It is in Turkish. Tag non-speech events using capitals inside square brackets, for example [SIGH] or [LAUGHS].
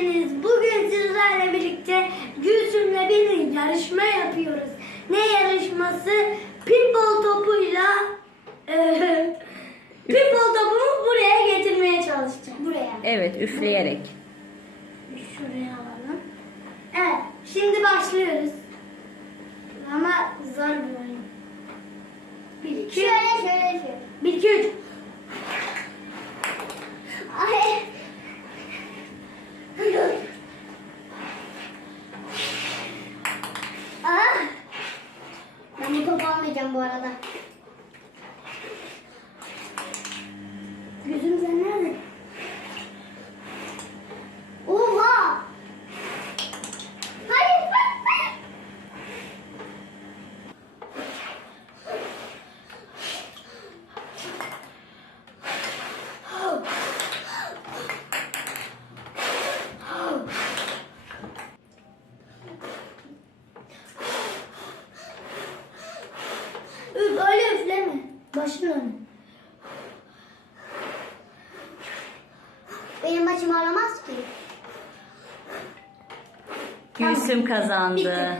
geldiniz. Bugün sizlerle birlikte Gülsüm'le bir yarışma yapıyoruz. Ne yarışması? Pinball topuyla [LAUGHS] e, pinball topunu buraya getirmeye çalışacağım. Buraya. Evet, üfleyerek. Şuraya alalım. Evet, şimdi başlıyoruz. Ama zor bir oyun. 1 2 şöyle 1 2 3 Bu topu almayacağım bu arada. Gözüm sen nerede? Öyle üfleme. Başın önü. Benim başım ağrımaz ki. Gülsüm kazandı.